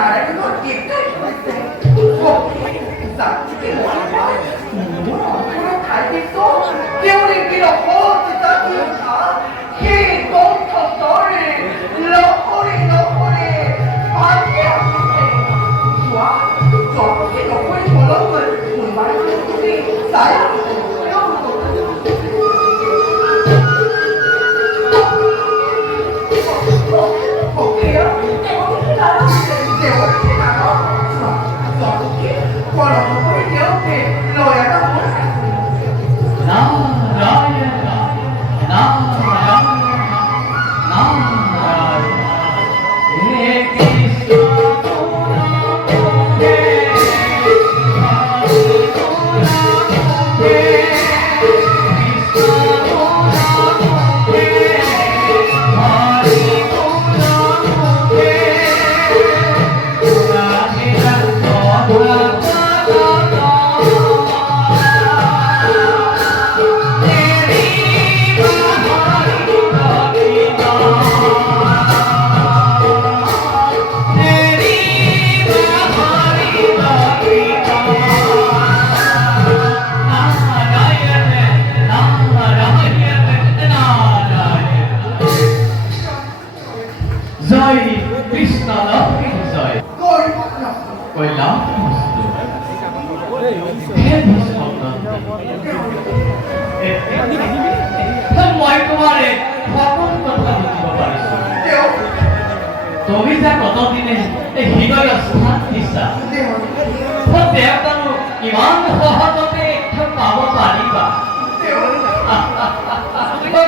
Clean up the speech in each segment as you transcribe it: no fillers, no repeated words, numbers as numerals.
나를 그거 깃털 그럼 달겠어? 깨우리 길었고 진짜 기억나 히 똥터터리 러꼬리 아니야 좋아 저렇게 러꼬리 벌렁을 정말 우리 나야 তবিজা কতদিনে এই হৃদয় স্থান দিছা দেৱতানো ইমান সহজতে পাব পাৰিবা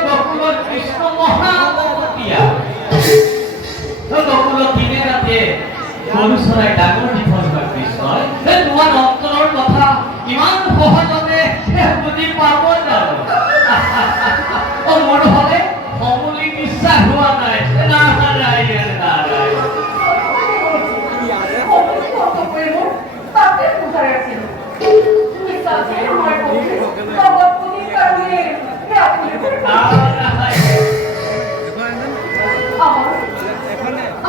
গকুলত কৃষ্ণ মহামতীয়া গকুলত দিনে ৰাতিয়ে গৰু চৰাই ডাঙৰ দীঘল হোৱা কৃষ্ণই তোমাৰ অন্তৰৰ কথা ইমান সহজতে বুজি পাব জানো মোৰ হলে সমূলি বিশ্বাস হোৱা নাই নাৰায়ণ নাৰায়ণ তাতে বুঝাই আছিল বিশ্বাসে আমার পক্ষে জগৎপতির কারণে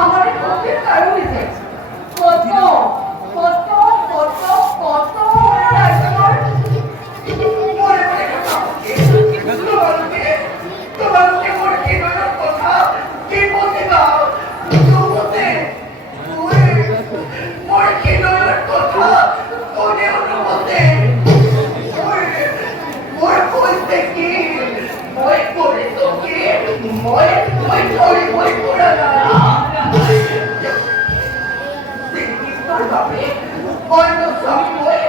আমার পক্ষের কারণে কত কত কত কত তোমাকে মোর কি কথা কি বলতে দাও তোমাকে মোর কি কথা কোনে অনুমতে মোর বলতে কি মই করে তো কি মই করে না বাপে অন্য সব মই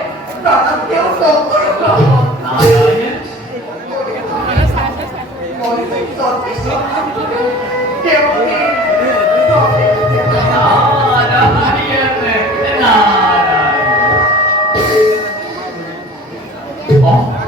প্রাণাতেও দখল করো Oh